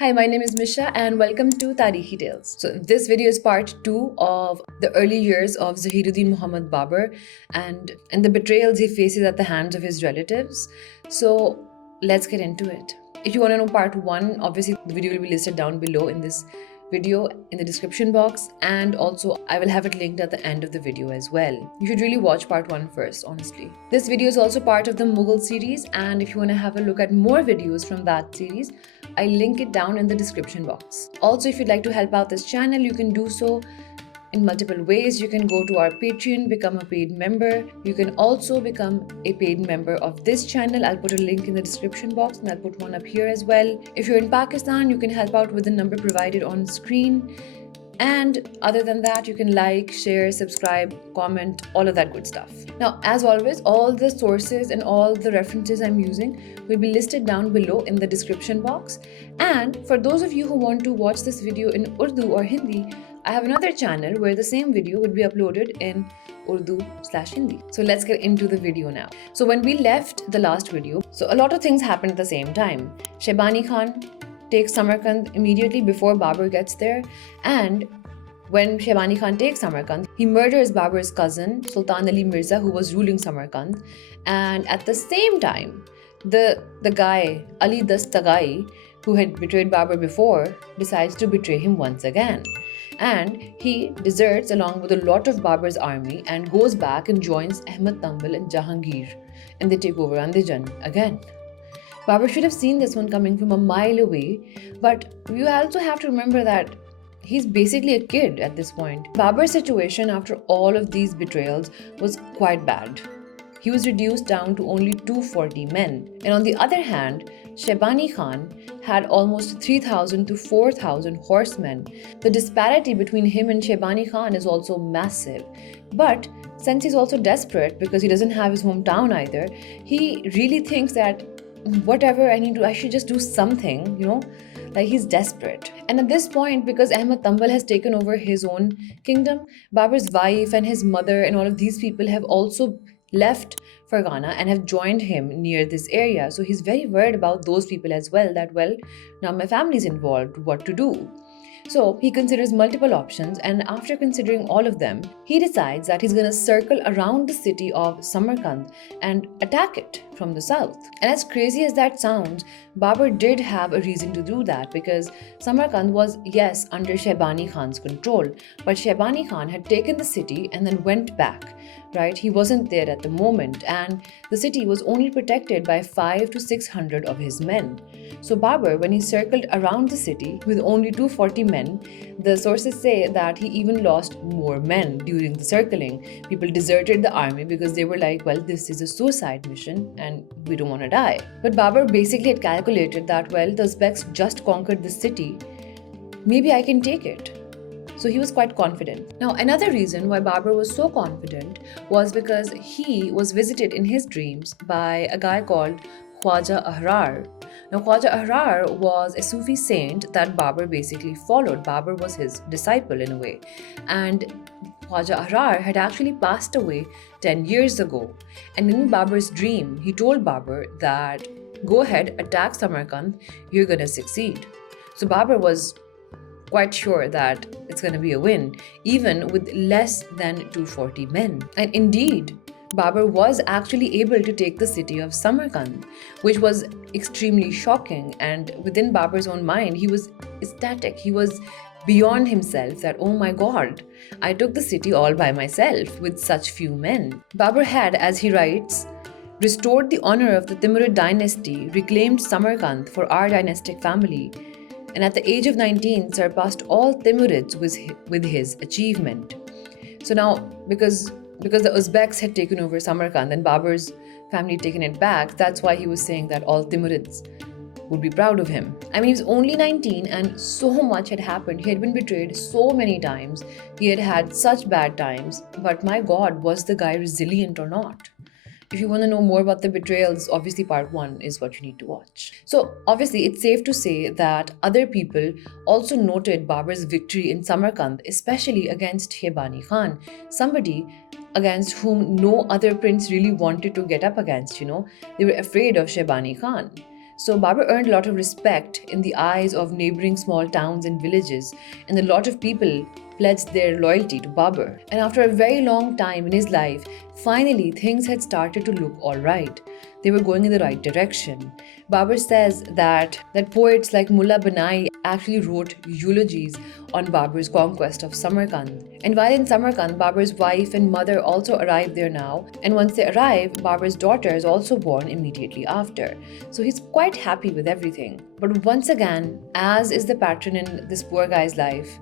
Hi, my name is Misha and welcome to Tarihi Tales. So this video is part 2 of the early years of Zahir-ud-din Muhammad Babur and the betrayals he faces at the hands of his relatives. So let's get into it. If you want to know part 1, obviously the video will be listed down below in this video in the description box, and also I will have it linked at the end of the video as well. You should really watch part 1 first, honestly. This video is also part of the Mughal series, and if you want to have a look at more videos from that series, I link it down in the description box. Also, if you'd like to help out this channel, you can do so in multiple ways. You can go to our Patreon, become a paid member. You can also become a paid member of this channel. I'll put a link in the description box and I'll put one up here as well. If you're in Pakistan, you can help out with the number provided on screen. And other than that, you can like, share, subscribe, comment, all of that good stuff. Now, as always, all the sources and all the references I'm using will be listed down below in the description box. And for those of you who want to watch this video in Urdu or Hindi, I have another channel where the same video would be uploaded in Urdu/Hindi. So let's get into the video now. So when we left the last video, so a lot of things happened at the same time. Shaybani Khan takes Samarkand immediately before Babur gets there, and when Shaybani Khan takes Samarkand, he murders Babur's cousin Sultan Ali Mirza, who was ruling Samarkand, and at the same time the guy Ali Dastagai, who had betrayed Babur before, decides to betray him once again, and he deserts along with a lot of Babur's army and goes back and joins Ahmad Tambal and Jahangir, and they take over Andijan again. Babur should have seen this one coming from a mile away, but you also have to remember that he's basically a kid at this point. Babur's situation after all of these betrayals was quite bad. He was reduced down to only 240 men. And on the other hand, Shaybani Khan had almost 3,000 to 4,000 horsemen. The disparity between him and Shaybani Khan is also massive. But since he's also desperate because he doesn't have his hometown either, he really thinks that whatever I should just do something, like he's desperate. And at this point, because Ahmad Tambal has taken over his own kingdom, Babur's wife and his mother and all of these people have also left Fargana and have joined him near this area. So he's very worried about those people as well, that now my family's involved, what to do? So he considers multiple options, and after considering all of them, he decides that he's going to circle around the city of Samarkand and attack it from the south. And as crazy as that sounds, Babur did have a reason to do that, because Samarkand was, yes, under Shaybani Khan's control, but Shaybani Khan had taken the city and then went back. Right? He wasn't there at the moment, and the city was only protected by 500 to 600 of his men. So Babur, when he circled around the city with only 240 men, the sources say that he even lost more men during the circling. People deserted the army because they were like, well, this is a suicide mission and we don't want to die. But Babur basically had calculated that, well, the Uzbeks just conquered the city, maybe I can take it. So he was quite confident. Now, another reason why Babur was so confident was because he was visited in his dreams by a guy called Khwaja Ahrar. Now, Khwaja Ahrar was a Sufi saint that Babur basically followed. Babur was his disciple in a way. And Khwaja Ahrar had actually passed away 10 years ago. And in Babur's dream, he told Babur that, go ahead, attack Samarkand, you're gonna succeed. So Babur was quite sure that it's going to be a win, even with less than 240 men. And indeed, Babur was actually able to take the city of Samarkand, which was extremely shocking. And within Babur's own mind, he was ecstatic. He was beyond himself that, oh my God, I took the city all by myself with such few men. Babur had, as he writes, restored the honor of the Timurid dynasty, reclaimed Samarkand for our dynastic family, and at the age of 19 surpassed all Timurids with his achievement. So now, because the Uzbeks had taken over Samarkand and Babur's family had taken it back, that's why he was saying that all Timurids would be proud of him. I mean, he was only 19 and so much had happened. He had been betrayed so many times. He had had such bad times. But my God, was the guy resilient or not? If you want to know more about the betrayals, obviously part 1 is what you need to watch. So obviously it's safe to say that other people also noted Babur's victory in Samarkand, especially against Shaybani Khan, somebody against whom no other prince really wanted to get up against, They were afraid of Shaybani Khan. So Babur earned a lot of respect in the eyes of neighboring small towns and villages, and a lot of people pledged their loyalty to Babur. And after a very long time in his life, finally things had started to look alright. They were going in the right direction. Babur says that poets like Mullah Banai actually wrote eulogies on Babur's conquest of Samarkand. And while in Samarkand, Babur's wife and mother also arrived there now. And once they arrive, Babur's daughter is also born immediately after. So he's quite happy with everything. But once again, as is the pattern in this poor guy's life,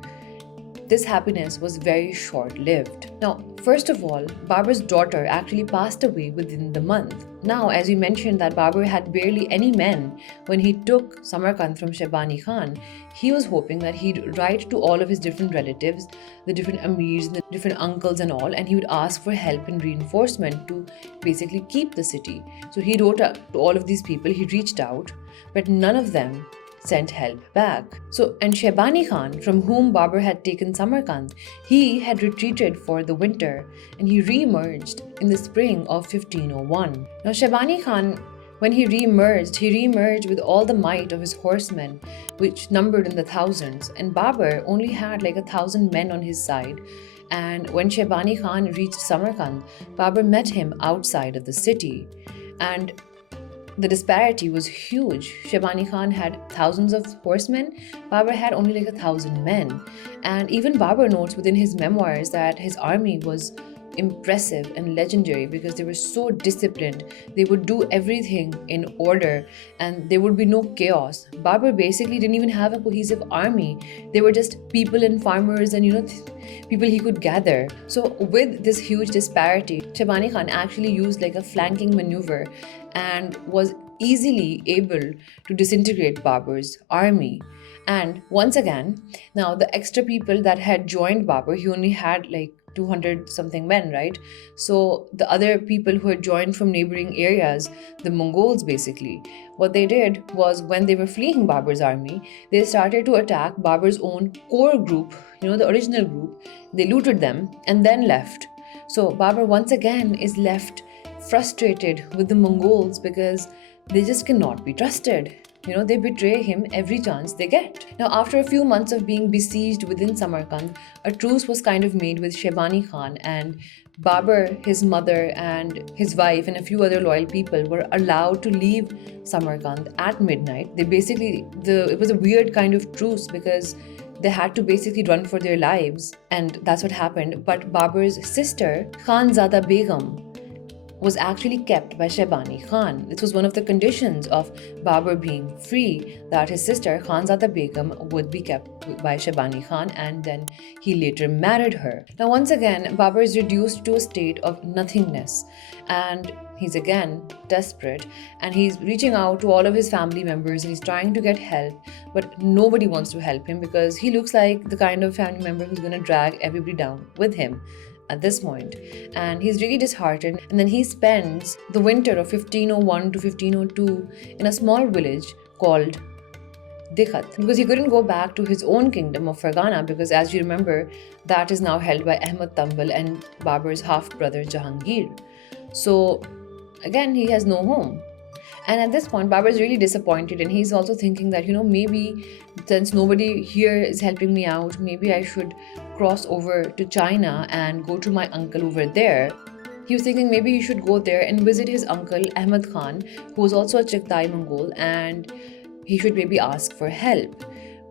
this happiness was very short-lived. Now, first of all, Babur's daughter actually passed away within the month. Now, as we mentioned that Babur had barely any men when he took Samarkand from Shaybani Khan, he was hoping that he'd write to all of his different relatives, the different Amirs, the different uncles and all, and he would ask for help and reinforcement to basically keep the city. So he wrote to all of these people, he reached out, but none of them sent help back. And Shaybani Khan, from whom Babur had taken Samarkand, he had retreated for the winter and he re-emerged in the spring of 1501. Now Shaybani Khan, when he re-emerged with all the might of his horsemen, which numbered in the thousands, and Babur only had like 1,000 men on his side. And when Shaybani Khan reached Samarkand, Babur met him outside of the city. And the disparity was huge. Shaybani Khan had thousands of horsemen, Babur had only like 1,000 men. And even Babur notes within his memoirs that his army was impressive and legendary because they were so disciplined. They would do everything in order and there would be no chaos. Babur basically didn't even have a cohesive army. They were just people and farmers and people he could gather. So with this huge disparity, Shaybani Khan actually used like a flanking maneuver and was easily able to disintegrate Babur's army. And once again, now the extra people that had joined Babur, he only had like 200 something men, right? So the other people who had joined from neighboring areas, the Mongols basically, what they did was when they were fleeing Babur's army, they started to attack Babur's own core group, the original group. They looted them and then left. So Babur once again is left frustrated with the Mongols because they just cannot be trusted. They betray him every chance they get. Now, after a few months of being besieged within Samarkand, a truce was kind of made with Shaybani Khan, and Babur, his mother, and his wife, and a few other loyal people were allowed to leave Samarkand at midnight. It was a weird kind of truce because they had to basically run for their lives, and that's what happened. But Babur's sister, Khanzada Begum, was actually kept by Shaybani Khan. This was one of the conditions of Babur being free, that his sister Khanzada Begum would be kept by Shaybani Khan, and then he later married her. Now once again, Babur is reduced to a state of nothingness and he's again desperate and he's reaching out to all of his family members and he's trying to get help, but nobody wants to help him because he looks like the kind of family member who's going to drag everybody down with him at this point, and he's really disheartened. And then he spends the winter of 1501 to 1502 in a small village called Dikhat because he couldn't go back to his own kingdom of Fergana because, as you remember, that is now held by Ahmad Tambal and Babur's half-brother Jahangir. So again, he has no home. And at this point, Babur is really disappointed and he's also thinking that, maybe since nobody here is helping me out, maybe I should cross over to China and go to my uncle over there. He was thinking maybe he should go there and visit his uncle Ahmad Khan, who was also a Chagatai Mongol, and he should maybe ask for help.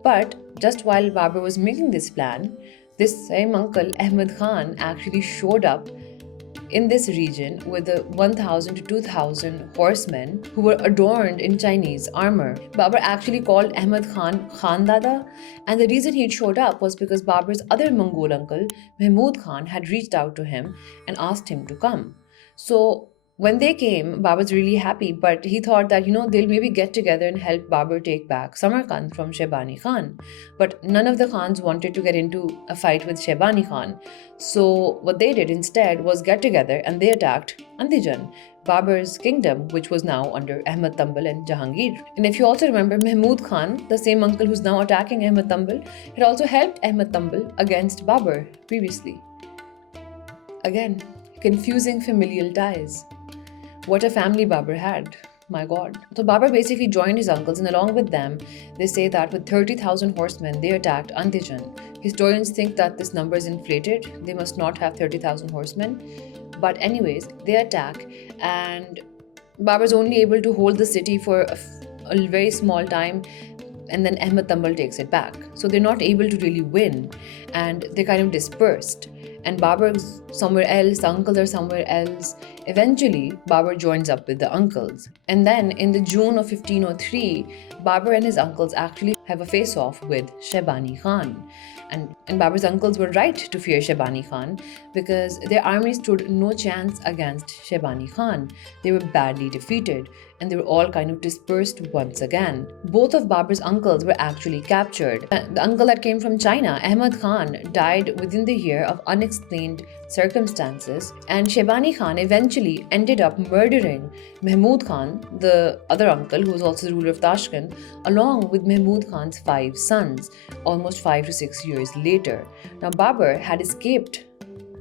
But just while Babur was making this plan, this same uncle Ahmad Khan actually showed up in this region with 1,000 to 2,000 horsemen who were adorned in Chinese armor. Babur actually called Ahmad Khan Khandada, and the reason he showed up was because Babur's other Mongol uncle, Mahmud Khan, had reached out to him and asked him to come. So when they came, Babur was really happy, but he thought that, they'll maybe get together and help Babur take back Samarkand from Shaybani Khan. But none of the Khans wanted to get into a fight with Shaybani Khan. So what they did instead was get together and they attacked Andijan, Babur's kingdom, which was now under Ahmad Tambal and Jahangir. And if you also remember, Mahmud Khan, the same uncle who's now attacking Ahmad Tambal, had also helped Ahmad Tambal against Babur previously. Again, confusing familial ties. What a family Babur had. My God. So Babur basically joined his uncles, and along with them, they say that with 30,000 horsemen, they attacked Andijan. Historians think that this number is inflated. They must not have 30,000 horsemen. But anyways, they attack, and Babur's only able to hold the city for a very small time, and then Ahmad Tambal takes it back. So they're not able to really win, and they're kind of dispersed. And Babur's somewhere else, the uncles are somewhere else. Eventually, Babur joins up with the uncles. And then in the June of 1503, Babur and his uncles actually have a face-off with Shaybani Khan. And Babur's uncles were right to fear Shaybani Khan because their army stood no chance against Shaybani Khan. They were badly defeated, and they were all kind of dispersed once again. Both of Babur's uncles were actually captured. The uncle that came from China, Ahmad Khan, died within the year of unexplained circumstances, and Shaybani Khan eventually ended up murdering Mahmud Khan, the other uncle who was also the ruler of Tashkent, along with Mahmud Khan's 5 sons, almost 5 to 6 years later. Now Babur had escaped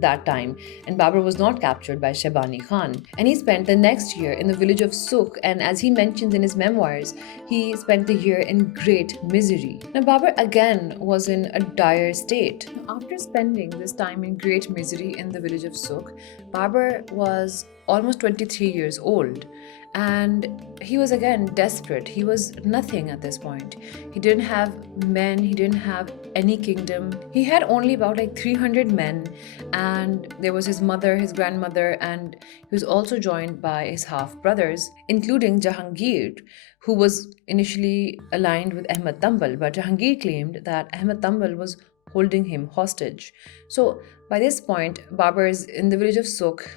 that time, and Babur was not captured by Shaybani Khan, and he spent the next year in the village of Sukh, and as he mentions in his memoirs, he spent the year in great misery. Now Babur again was in a dire state. After spending this time in great misery in the village of Sukh, Babur was almost 23 years old, and he was again desperate. He was nothing at this point. He didn't have men, he didn't have any kingdom. He had only about 300 men, and there was his mother, his grandmother, and he was also joined by his half brothers, including Jahangir, who was initially aligned with Ahmad Tambal, but Jahangir claimed that Ahmad Tambal was holding him hostage. So by this point, Babur is in the village of Sukh,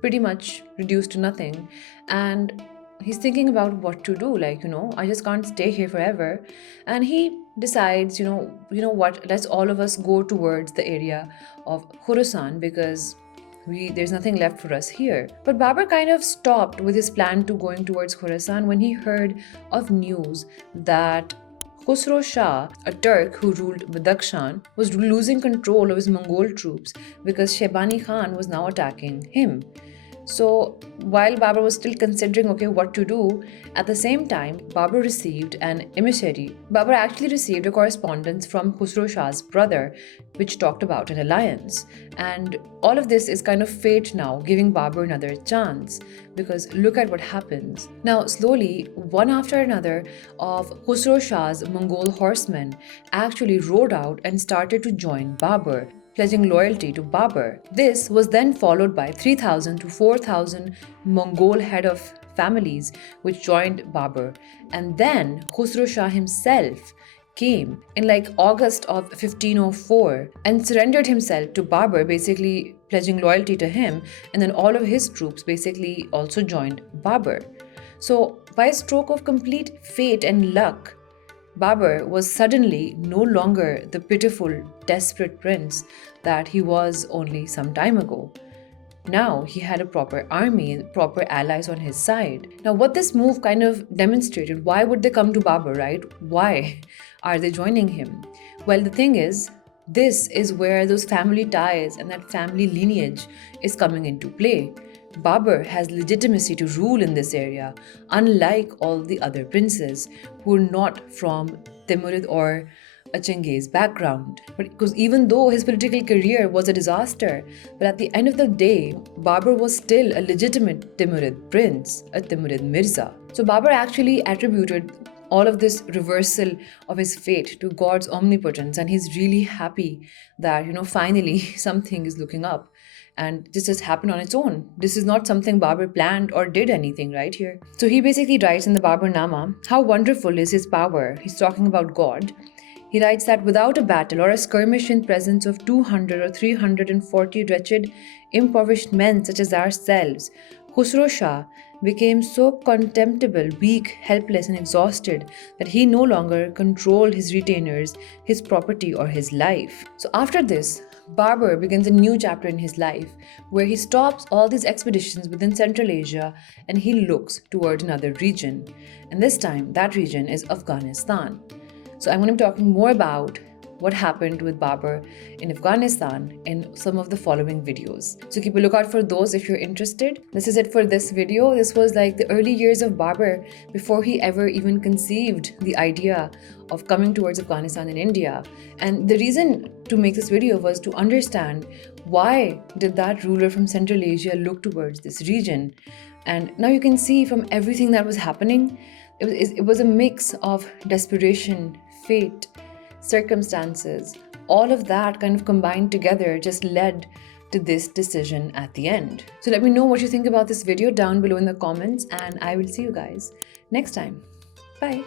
pretty much reduced to nothing, and he's thinking about what to do. I just can't stay here forever. And he decides, what, let's all of us go towards the area of Khorasan because there's nothing left for us here. But Babur kind of stopped with his plan to going towards Khorasan when he heard of news that Khusro Shah, a Turk who ruled Badakhshan, was losing control of his Mongol troops because Shaybani Khan was now attacking him. So while Babur was still considering what to do, at the same time Babur received an emissary. Babur actually received a correspondence from Khusro Shah's brother which talked about an alliance, and all of this is kind of fate now, giving Babur another chance, because look at what happens. Now slowly, one after another of Khusro Shah's Mongol horsemen actually rode out and started to join Babur, pledging loyalty to Babur. This was then followed by 3,000 to 4,000 Mongol head of families which joined Babur. And then Khusro Shah himself came in August of 1504 and surrendered himself to Babur, basically pledging loyalty to him, and then all of his troops basically also joined Babur. So by a stroke of complete fate and luck, Babur was suddenly no longer the pitiful, desperate prince that he was only some time ago. Now he had a proper army and proper allies on his side. Now what this move kind of demonstrated, why would they come to Babur, right? Why are they joining him? Well, the thing is, this is where those family ties and that family lineage is coming into play. Babur has legitimacy to rule in this area, unlike all the other princes who are not from Timurid or a Chinggis background. But because even though his political career was a disaster, but at the end of the day, Babur was still a legitimate Timurid prince, a Timurid Mirza. So Babur actually attributed all of this reversal of his fate to God's omnipotence, and he's really happy that, finally something is looking up. And this just happened on its own. This is not something Babur planned or did anything right here. So he basically writes in the Baburnama, how wonderful is his power. He's talking about God. He writes that without a battle or a skirmish in presence of 200 or 340 wretched, impoverished men such as ourselves, Khusro Shah became so contemptible, weak, helpless and exhausted that he no longer controlled his retainers, his property or his life. So after this, Babur begins a new chapter in his life where he stops all these expeditions within Central Asia and he looks toward another region. And this time, that region is Afghanistan. So I'm going to be talking more about what happened with Babur in Afghanistan in some of the following videos. So keep a lookout for those if you're interested. This is it for this video. This was like the early years of Babur before he ever even conceived the idea of coming towards Afghanistan and India. And the reason to make this video was to understand why did that ruler from Central Asia look towards this region. And now you can see from everything that was happening, it was a mix of desperation, fate, circumstances. All of that kind of combined together just led to this decision at the end. So let me know what you think about this video down below in the comments, and I will see you guys next time. Bye.